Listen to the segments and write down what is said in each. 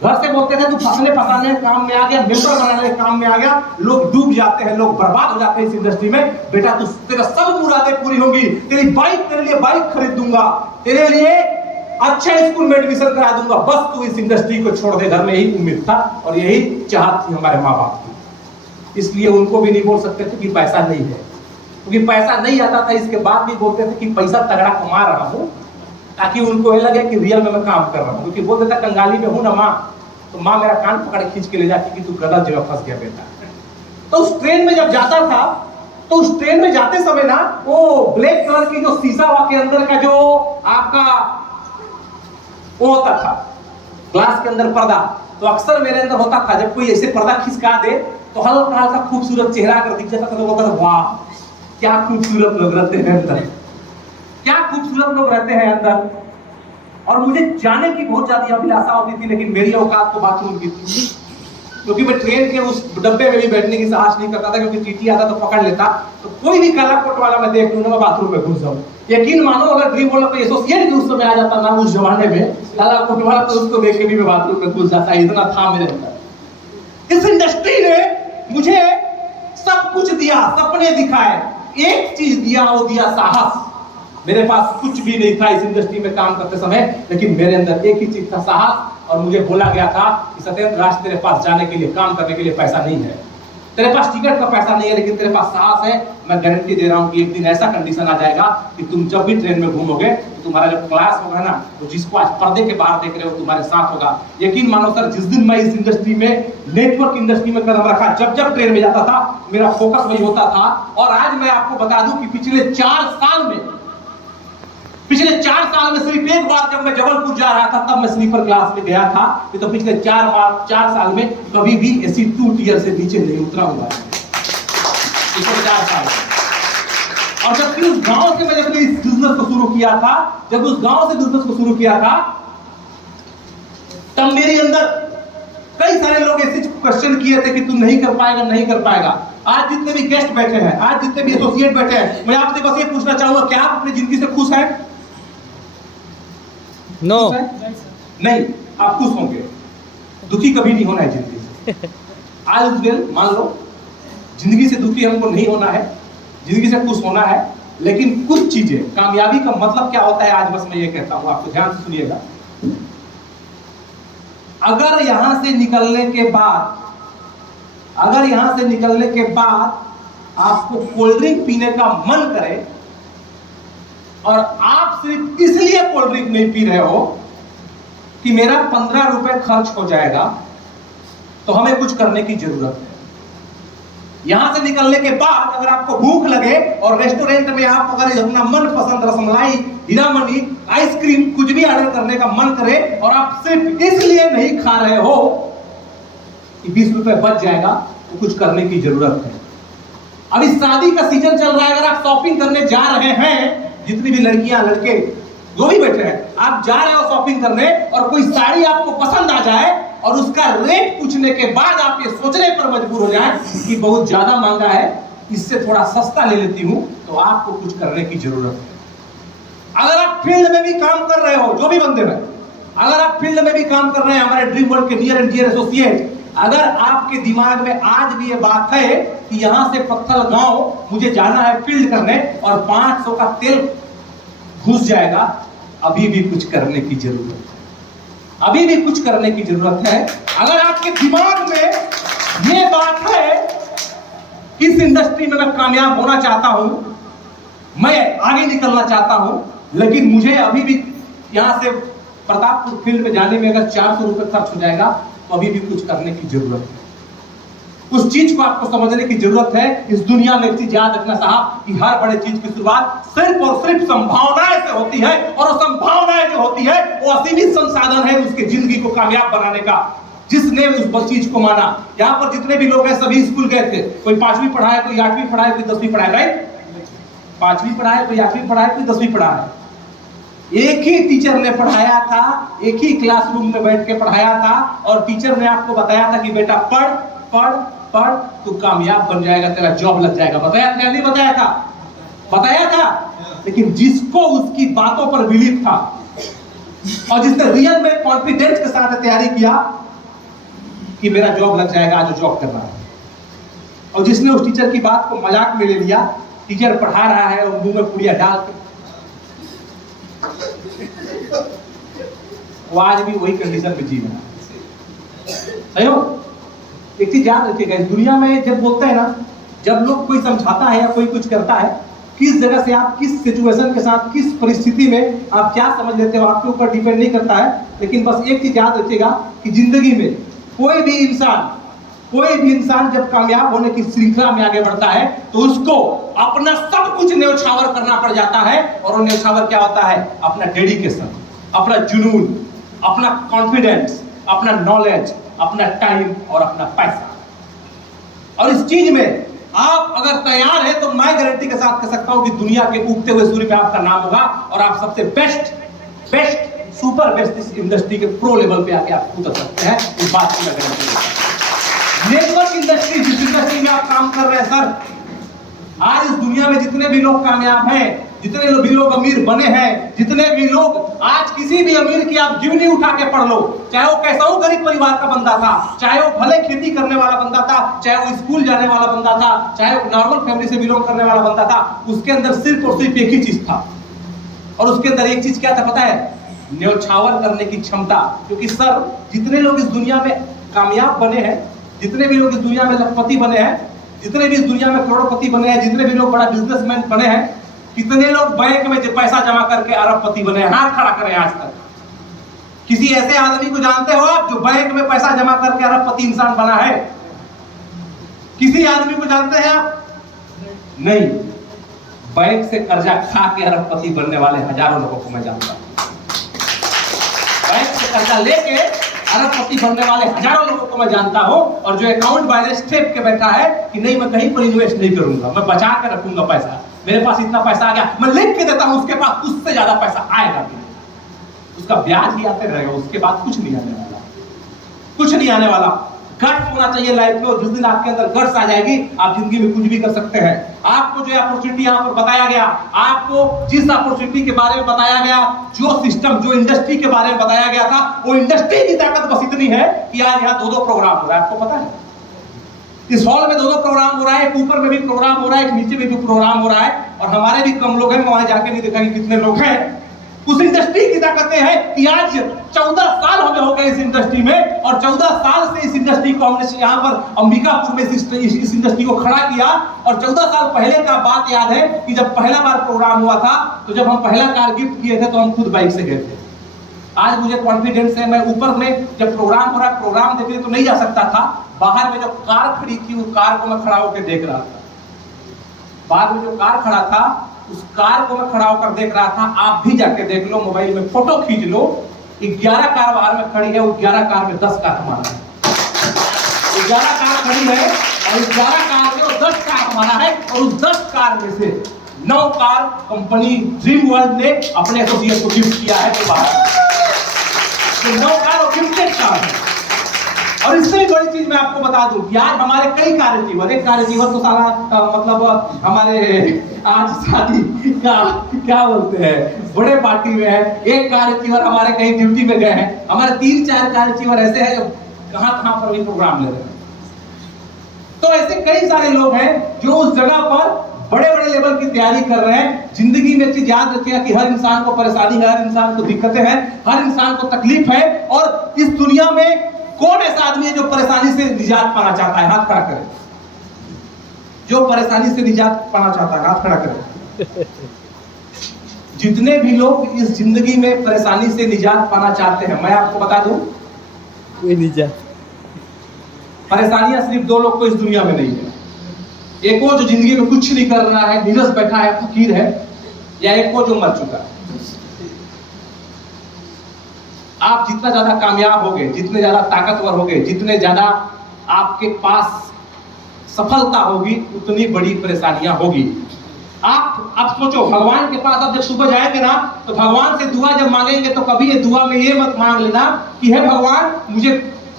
घर से बोलते थे तू फंसने फंसाने के काम में आ गया, मेंबर बनाने के काम में आ गया, लोग डूब जाते हैं, लोग बर्बाद हो जाते हैं इस इंडस्ट्री में। बेटा तू, तेरा सब मुरादें पूरी होंगी, तेरी बाइक, तेरे लिए बाइक खरीद दूंगा, तेरे लिए अच्छा स्कूल में एडमिशन करा दूंगा, बस तू इस इंडस्ट्री को छोड़ दे। घर में यही उम्मीद था और यही चाहत थी हमारे माँ बाप की। इसलिए उनको भी नहीं बोल सकते थे कि पैसा नहीं है, क्योंकि पैसा नहीं आता था। इसके बाद भी बोलते थे कि पैसा तगड़ा कमा रहा हूं, ताकि उनको ये लगे कि रियल में मैं काम कर रहा हूं। क्योंकि बोलते था कंगाली में हूं ना माँ, तो माँ मेरा कान पकड़ खींच के ले जाती कि तू गलत जगह फंस गया बेटा। तो उस ट्रेन में जब जाता था, तो उस ट्रेन में जाते समय ना, वो ब्लैक कलर की जो शीशा के अंदर का जो आपका वो होता था ग्लास के अंदर पर्दा, तो अक्सर मेरे अंदर होता था जब कोई ऐसे पर्दा खिसका दे तो हल्का हल्का खूबसूरत चेहरा अगर दिख जाता था तो बोलता था वाह क्या खूबसूरत लोग रहते हैं अंदर, क्या खूबसूरत लोग रहते हैं अंदर। और मुझे जाने की बहुत ज्यादा अभिलाषा होती थी, लेकिन मेरी औकात तो बाथरूम की थी, क्योंकि मैं ट्रेन के उस डब्बे में भी बैठने की साहस नहीं करता था, क्योंकि टीटी आता तो पकड़ लेता। तो कोई भी काला कोट वाला मैं देख लूंगा, मैं बाथरूम में घुस जाऊं। यकीन मानो अगर ड्रीम वर्ल्ड पे एसोसिएट उस समय आ जाता ना उस जमाने में काला कोट वाला, तो उसको देख के भी मैं बाथरूम में घुस जाता, इतना था मेरे अंदर। इस इंडस्ट्री ने मुझे सब कुछ दिया, सपने दिखाए, एक चीज दिया, वो दिया साहस। मेरे पास कुछ भी नहीं था इस इंडस्ट्री में काम करते समय, लेकिन मेरे अंदर एक ही चीज था, साहस। और मुझे बोला गया था कि सत्येंद्र राज तेरे पास जाने के लिए, काम करने के लिए पैसा नहीं है, तेरे पास टिकट का पैसा नहीं है, लेकिन तेरे पास साहस है। मैं गारंटी दे रहा हूं कि एक दिन ऐसा कंडीशन आ जाएगा कि तुम जब भी ट्रेन में घूमोगे तो तुम्हारा जो क्लास होगा ना, वो जिसको आज पर्दे के बाहर देख रहे हो तुम्हारे साथ होगा। यकीन मानो सर, जिस दिन मैं इस इंडस्ट्री में, नेटवर्क इंडस्ट्री में कदम रखा, जब जब ट्रेन में जाता था मेरा फोकस वही होता था। और आज मैं आपको बता दूं कि पिछले 4 साल में सिर्फ एक बार जब मैं जबलपुर जा रहा था तब मैं स्लीपर क्लास में गया था। तो पिछले 4 साल में कभी भी एसी 2 टियर से नीचे नहीं उतरा हुआ है, पिछले 4 साल। और जबकि उस गांव से मैं जब इस बिजनेस को शुरू किया था, तब मेरे अंदर कई सारे लोग ऐसे क्वेश्चन किए थे कि तू नहीं कर पाएगा। आज जितने भी गेस्ट बैठे हैं, आज जितने भी एसोसिएट बैठे हैं, मैं आपसे बस ये पूछना चाहूंगा, क्या आप अपनी जिंदगी से खुश हैं? नो नहीं, आप खुश होंगे, दुखी कभी नहीं होना है जिंदगी से। आज मान लो जिंदगी से दुखी हमको नहीं होना है, जिंदगी से खुश होना है। लेकिन कुछ चीजें, कामयाबी का मतलब क्या होता है आज बस मैं ये कहता हूं, आपको ध्यान से सुनिएगा। अगर यहां से निकलने के बाद आपको कोल्ड ड्रिंक पीने का मन करे और आप सिर्फ इसलिए कोल्ड ड्रिंक नहीं पी रहे हो कि मेरा 15 रुपए खर्च हो जाएगा, तो हमें कुछ करने की जरूरत है। यहां से निकलने के बाद अगर आपको भूख लगे और रेस्टोरेंट में आप अगर अपना मनपसंद रसमलाई, हीरामनी, आइसक्रीम कुछ भी ऑर्डर करने का मन करे और आप सिर्फ इसलिए नहीं खा रहे हो कि 20 रुपए बच जाएगा, तो कुछ करने की जरूरत है। अभी शादी का सीजन चल रहा है, अगर आप शॉपिंग करने जा रहे हैं, जितनी भी लड़कियां लड़के जो भी बैठे हैं, आप जा रहे हो शॉपिंग करने और कोई साड़ी आपको पसंद आ जाए और उसका रेट पूछने के बाद आप ये सोचने पर मजबूर हो जाएं कि बहुत ज्यादा महंगा है, इससे थोड़ा सस्ता ले लेती हूं, तो आपको कुछ करने की जरूरत है। अगर आप फील्ड में भी काम कर रहे हो, जो भी बंदे हैं, अगर आप फील्ड में भी काम कर रहे हैं, हमारे ड्रीम वर्ल्ड के नियर एंड डियर एसोसिएट, अगर आपके दिमाग में आज भी ये बात है कि यहां से पत्थल गांव मुझे जाना है फील्ड करने और 500 का तेल घुस जाएगा, अभी भी कुछ करने की जरूरत है, अभी भी कुछ करने की जरूरत है। अगर आपके दिमाग में ये बात है कि इस इंडस्ट्री में मैं कामयाब होना चाहता हूं, मैं आगे निकलना चाहता हूं, लेकिन मुझे अभी भी यहां से प्रतापपुर फील्ड में जाने में अगर 400 रुपए खर्च हो जाएगा, तो अभी भी कुछ करने की जरूरत है। उस चीज को आपको समझने की जरूरत है। इस दुनिया में एक चीज याद रखना साहब कि हर बड़े चीज की शुरुआत सिर्फ और सिर्फ संभावनाएं से होती है, और वो संभावनाएं जो होती है वो असीमित संसाधन है उसकी जिंदगी को कामयाब बनाने का। जिसने उस चीज को माना, यहाँ पर जितने भी लोग हैं सभी स्कूल गए थे, कोई 5वीं पढ़ा है, कोई 8वीं पढ़ा है, कोई 10वीं पढ़ा है, राइट? 5वीं पढ़ा है, कोई 8वीं पढ़ा है, कोई 10वीं पढ़ा है। एक ही टीचर ने पढ़ाया था, एक ही क्लासरूम में बैठ के पढ़ाया था, और टीचर ने आपको बताया था कि बेटा पढ़ पढ़ पढ़, तू कामयाब बन जाएगा, तेरा जॉब लग जाएगा। बताया था नहीं बताया था? बताया था। लेकिन जिसको उसकी बातों पर बिलीव था और जिसने रियल में कॉन्फिडेंस के साथ तैयारी किया, कि मेरा जॉब लग जाएगा, आज जॉब कर रहा है। और जिसने उस टीचर की बात को मजाक में ले लिया, टीचर पढ़ा रहा है और मुंह में पुड़िया डाल के, वो आज भी वही कंडीशन में जी रहा है। सही हो? एक चीज याद रखिएगा, इस दुनिया में जब बोलते हैं ना, जब लोग कोई समझाता है या कोई कुछ करता है, किस जगह से आप किस सिचुएशन के साथ किस परिस्थिति में आप क्या समझ लेते हो आपके ऊपर डिपेंड नहीं करता है। लेकिन बस एक चीज याद रखिएगा कि जिंदगी में कोई भी इंसान जब कामयाब होने की श्रृंखला में आगे बढ़ता है तो उसको अपना सब कुछ न्यौछावर करना पड़ जाता है। और वो न्यौछावर क्या होता है? अपना डेडिकेशन, अपना जुनून, अपना कॉन्फिडेंस, अपना नॉलेज, अपना टाइम और अपना पैसा। और इस चीज में आप अगर तैयार हैं तो मैं गारंटी के साथ कह सकता हूं कि दुनिया के उगते हुए सूर्य पे आपका नाम होगा और आप सबसे बेस्ट सुपर बेस्ट इस इंडस्ट्री के प्रो लेवल पे आके आप उतर सकते हैं। इस बात की मैं गारंटी देता हूं। नेटवर्क इंडस्ट्री, जिस इंडस्ट्री में आप काम कर रहे हैं सर, आज इस दुनिया में जितने भी लोग कामयाब हैं, जितने भी लोग अमीर बने हैं, जितने भी लोग आज किसी भी अमीर की आप जीवनी उठा के पढ़ लो, चाहे वो कैसा हो गरीब परिवार का बंदा था, चाहे वो भले खेती करने वाला बंदा था, चाहे वो स्कूल जाने वाला बंदा था, चाहे वो नॉर्मल फैमिली से बिलोंग करने वाला बंदा था, उसके अंदर सिर्फ और सिर्फ एक ही चीज था। और उसके अंदर एक चीज क्या था पता है? न्यौछावर करने की क्षमता। क्योंकि सर, जितने लोग इस दुनिया में कामयाब बने हैं, जितने भी लोग इस दुनिया में लखपति बने हैं, जितने भी इस दुनिया में करोड़पति बने हैं, जितने भी लोग बड़ा बिजनेसमैन बने हैं, कितने लोग बैंक में पैसा जमा करके अरबपति बने हैं? हाथ खड़ा करें आज तक। किसी ऐसे आदमी को जानते हो आप जो बैंक में पैसा जमा करके अरबपति इंसान बना है? किसी आदमी को जानते हैं आप? नहीं। बैंक से कर्जा खा के अरबपति बनने वाले हजारों लोगों को मैं जानता हूं। बैंक से कर्जा लेके अरबपति बनने वाले हजारों लोगों को मैं जानता हूं। और जो अकाउंट बैलेंस ठेप के बैठा है कि नहीं मैं कहीं पर इन्वेस्ट नहीं करूंगा, मैं बचा के रखूंगा पैसा, मेरे पास इतना पैसा आ गया मैं लिख के देता हूं, उसके पास उससे ज्यादा पैसा आएगा भी, उसका ब्याज ही आते रहेगा, उसके बाद कुछ नहीं आने वाला, कुछ नहीं आने वाला। गट्स होना चाहिए लाइफ में, और जिस दिन आपके अंदर गट्स आ जाएगी आप जिंदगी में कुछ भी कर सकते हैं। आपको जो अपॉर्चुनिटी यहाँ पर बताया गया, आपको जिस अपॉर्चुनिटी के बारे में बताया गया, जो सिस्टम, जो इंडस्ट्री के बारे में बताया गया था, वो इंडस्ट्री की ताकत बस इतनी है कि आज यहाँ 2-2 प्रोग्राम हो रहा है। आपको पता है इस हॉल में 2-2 प्रोग्राम हो रहा है, एक ऊपर में भी प्रोग्राम हो रहा है, एक नीचे में भी प्रोग्राम हो रहा है। और हमारे भी कम लोग हैं, मैं वहां जाके नहीं देखा कि कितने लोग हैं। उस इंडस्ट्री की ताकतें हैं कि आज 14 साल हमें हो गए इस इंडस्ट्री में, और 14 साल से इस इंडस्ट्री को हमने यहाँ पर अंबिकापुर में इस इंडस्ट्री को खड़ा किया। और 14 साल पहले का बात याद है कि जब पहला बार प्रोग्राम हुआ था, तो जब हम पहला कार गिफ्ट किए थे तो हम खुद बाइक से गए थे। आज मुझे कॉन्फिडेंस है, मैं ऊपर में जब प्रोग्राम हो रहा है, प्रोग्राम देखने तो नहीं जा सकता था, बाहर में जो कार खड़ी थी उस कार को मैं खड़ा होकर देख रहा था। बाहर में जो कार खड़ा था उस कार को मैं खड़ा होकर देख रहा था। आप भी जाके देख लो, मोबाइल में फोटो खींच लो, 11 कार बाहर में खड़ी है, वो 11 कार में 10 कार हमारा है। 11 कार खड़ी है और उस 11 कार में वो 10 कार हमारा है, और उस 10 कार में से 9 कार कंपनी ड्रीम वर्ल्ड ने अपने एसोसिएट को गिफ्ट किया है। तो बाहर तो 9 कार और गिफ्टेड कार है। और इससे भी बड़ी चीज मैं आपको बता दूं कि आज हमारे कई कार्यजीवन, एक कार्यजीवन तो सारा मतलब हमारे आज शादी का क्या बोलते हैं बड़े पार्टी में है, एक कार्यजीवन हमारे कहीं ड्यूटी में गए हैं, हमारे 3-4 कार्यजीवन ऐसे हैं जो कहां पर भी प्रोग्राम ले रहे हैं। तो ऐसे कई सारे लोग हैं जो उस जगह पर बड़े बड़े लेवल की तैयारी कर रहे हैं। जिंदगी में चीज याद रखिएगा कि हर इंसान को परेशानी है, हर इंसान को दिक्कतें हैं, हर इंसान को तकलीफ है। और इस दुनिया में कौन ऐसा आदमी है जो परेशानी से निजात पाना चाहता है? हाथ खड़ा करें। जो परेशानी से निजात पाना चाहता है हाथ खड़ा करें। जितने भी लोग इस जिंदगी में परेशानी से निजात पाना चाहते हैं, मैं आपको बता दूं, कोई निजात, परेशानियां सिर्फ 2 लोग को इस दुनिया में नहीं है। एक वो जो जिंदगी में कुछ नहीं कर रहा है, नीरस बैठा है, फकीर है, या एक वो जो मर चुका है। आप जितना ज्यादा कामयाब होगे, जितने ज्यादा ताकतवर होगे, जितने ज्यादा आपके पास सफलता होगी, उतनी बड़ी परेशानियां होगी। आप सोचो, भगवान के पास आप जब सुबह जाएंगे ना, तो भगवान से दुआ जब मांगेंगे तो कभी ये दुआ में ये मत मांग लेना कि हे भगवान मुझे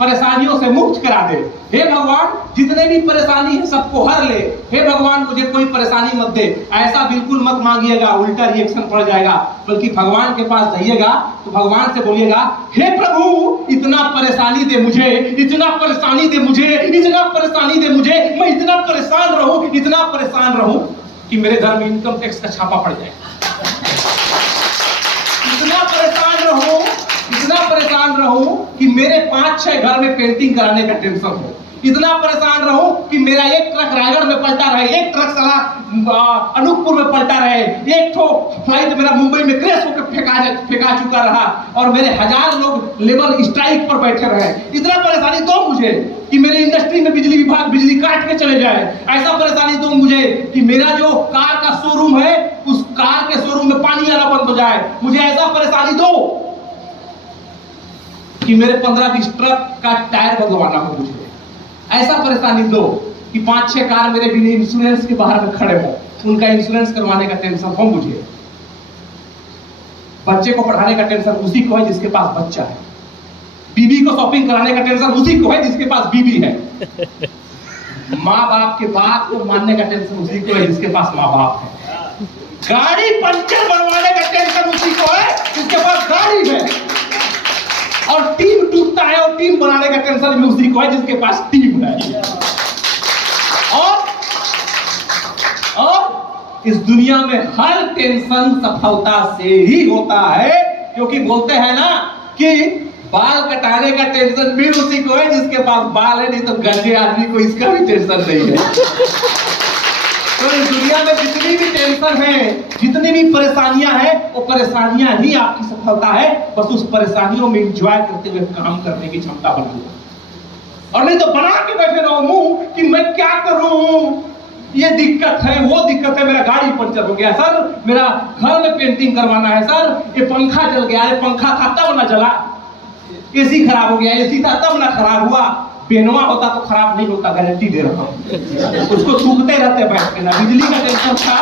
परेशानियों से मुक्त करा दे। हे भगवान, जितने भी परेशानी है सबको हर ले। हे भगवान, मुझे कोई परेशानी मत दे। ऐसा बिल्कुल मत मांगिएगा, उल्टा रिएक्शन पड़ जाएगा। बल्कि भगवान के पास जाइएगा तो भगवान से बोलिएगा, हे प्रभु, इतना परेशानी दे मुझे, इतना परेशानी दे मुझे, इतना परेशानी दे मुझे, मैं इतना परेशान रहूं कि मेरे घर में इनकम टैक्स का छापा पड़ जाए। इतना परेशान रहूं कि मेरे 5-6 घर में पेंटिंग कराने का टेंशन हो। इतना परेशान रहूं कि मेरा एक ट्रक रायगढ़ में पलटा रहे, एक ट्रक साला अनूपपुर में पलटा रहे, एक ठो फ्लाइट मेरा मुंबई में क्रैश होकर फेंका चुका रहा और मेरे 1000 लोग लेबर स्ट्राइक पर बैठे रहे। इतना परेशानी दो मुझे कि मेरे इंडस्ट्री में बिजली विभाग बिजली काट के चले जाए। ऐसा परेशानी दो मुझे कि मेरा जो कार का शोरूम है उस कार के शोरूम में पानी आना बंद हो जाए। मुझे ऐसा परेशानी दो कि मेरे 15-20 ट्रक का टायर बदलवाना हो। मुझे ऐसा परेशानी दो कि 5-6 कार मेरे बिना इंश्योरेंस के बाहर में खड़े हो, उनका इंश्योरेंस करवाने का टेंशन हो। मुझे बच्चे को पढ़ाने का टेंशन उसी को है जिसके पास बच्चा है। बीबी को शॉपिंग कराने का टेंशन उसी को है जिसके पास बीबी है। माँ बाप के बात को मानने का टेंशन उसी को है जिसके पास माँ बाप है। गाड़ी पंचर बनवाने का टेंशन उसी को है जिसके पास गाड़ी है। और टीम टूटता है और टीम बनाने का टेंशन भी उसी को है जिसके पास टीम है। और इस दुनिया में हर टेंशन सफलता से ही होता है, क्योंकि बोलते हैं ना कि बाल कटाने का टेंशन भी उसी को है जिसके पास बाल है, नहीं तो गंजे आदमी को इसका भी टेंशन नहीं है। तो इस दुनिया में जितनी भी टेंशन है, जितनी भी परेशानियां हैं, वो परेशानियां ही आपकी सफलता है। बस उस परेशानियों में एंजॉय करते हुए काम करने की क्षमता बना लो, और नहीं तो बना के बैठे रहो मुंह कि मैं क्या करूं, ये दिक्कत है, वो दिक्कत है, मेरा गाड़ी पंचर हो गया सर, मेरा घर में पेंटिंग करवाना है सर, ये पंखा जल गया, ये पंखा था तब ना जला, एसी खराब हो गया, एसी था तब ना खराब हुआ। बेनवा होता तो खराब नहीं होता, गारंटी दे रहा हूं। उसको सूखते रहते बैठ के, ना बिजली का टेंशन था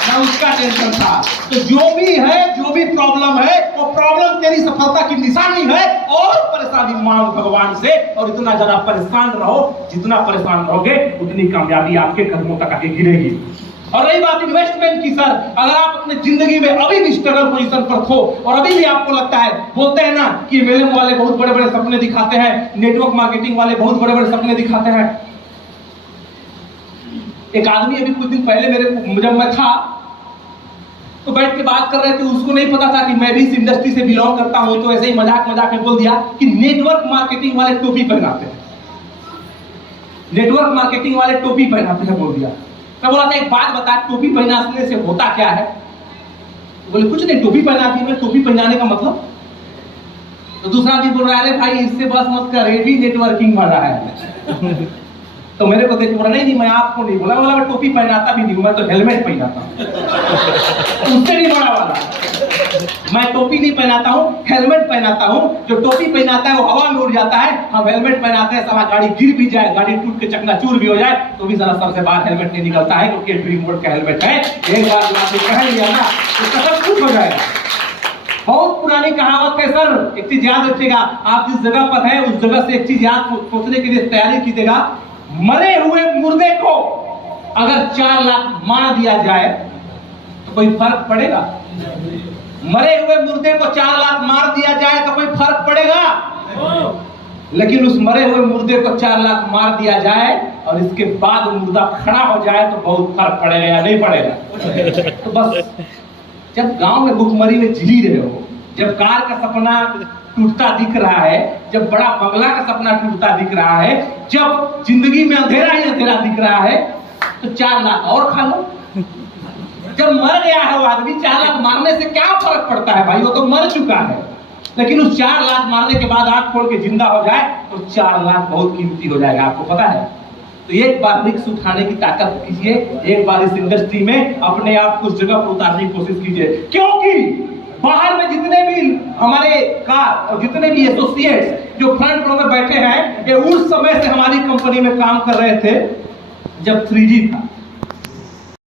ना उसका टेंशन था। तो जो भी है, जो भी प्रॉब्लम है, वो प्रॉब्लम तेरी सफलता की निशानी है। और परेशानी मांग भगवान से, और इतना ज्यादा परेशान रहो, जितना परेशान रहोगे उतनी कामयाबी आपके कदमों तक आके गिरेगी। और रही बात इन्वेस्टमेंट की सर, अगर आप अपने जिंदगी में अभी भी स्ट्रगल पोजीशन पर हो और अभी भी आपको लगता है, बोलते हैं ना कि MLM वाले बहुत बड़े बड़े सपने दिखाते हैं, नेटवर्क मार्केटिंग वाले बहुत बड़े बड़े सपने दिखाते हैं। एक आदमी अभी कुछ दिन पहले जब मैं था तो बैठ के बात कर रहे थे, उसको नहीं पता था कि मैं भी इस इंडस्ट्री से बिलोंग करता हूं, तो ऐसे ही मजाक में बोल दिया कि नेटवर्क मार्केटिंग वाले टोपी पहनाते हैं, नेटवर्क मार्केटिंग वाले टोपी पहनाते हैं, बोल दिया। मैं बोला था एक बात बता, टोपी पहनाने से होता क्या है? बोले कुछ नहीं, टोपी पहनाती है, टोपी पहनाने का मतलब। तो दूसरा भी बोल रहा है, अरे भाई इससे बस मत कर, ये भी नेटवर्किंग वाला है। तो मेरे को देख बोला, नहीं मैं आपको नहीं बोला, मैं टोपी पहनाता भी नहीं, मैं तो हेलमेट पहनाता हूँ। उससे नहीं बड़ा वाला, मैं टोपी नहीं पहनाता हूँ, हेलमेट पहनाता हूँ। जो टोपी पहनाता है वो हवा में उड़ जाता है, हम हेलमेट पहनाते हैं, साला गाड़ी गिर भी जाए, गाड़ी टूट के चकनाचूर भी हो जाए, तो भी साला सर से बाहर हेलमेट नहीं निकलता है, क्योंकि ड्रीम मोड का हेलमेट है। एक बार आपने कह लिया ना तो सब कुछ हो जाएगा। बहुत पुरानी कहावत है सर, एक चीज याद रखिएगा, आप जिस जगह पर है उस जगह से एक चीज याद सोचने के लिए तैयारी कीजिएगा। मरे हुए मुर्दे को अगर 4 लाख मार दिया जाए तो कोई फर्क पड़ेगा? मरे हुए मुर्दे को 4 लाख मार दिया जाए तो कोई फर्क पड़ेगा? लेकिन उस मरे हुए मुर्दे को 4 लाख मार दिया जाए और इसके बाद मुर्दा खड़ा हो जाए तो बहुत फर्क पड़ेगा या नहीं पड़ेगा? तो बस जब गांव में भुखमरी में झिली रहे हो, जब कार का सपना टूटता दिख रहा है, जब बड़ा बंगला का सपना टूटता दिख रहा है, जब जिंदगी में अंधेरा ही अंधेरा दिख रहा है, तो 4 लाख और खा लो। जब मर गया है वो आदमी, 4 लाख मारने से क्या फर्क पड़ता है भाई, वो तो मर चुका है। लेकिन उस 4 लाख मारने के बाद आंख खोल के जिंदा हो जाए तो 4 लाख बहुत कीमती हो जाएगा, आपको पता है। तो एक बार रिस्क उठाने की ताकत कीजिए, एक बार इस इंडस्ट्री में अपने आप को उस जगह पर उतारने की कोशिश कीजिए। क्योंकि बाहर में जितने भी हमारे कार और जितने भी एसोसिएट्स जो फ्रंट रो में बैठे हैं, ये उस समय से हमारी कंपनी में काम कर रहे थे जब 3G था।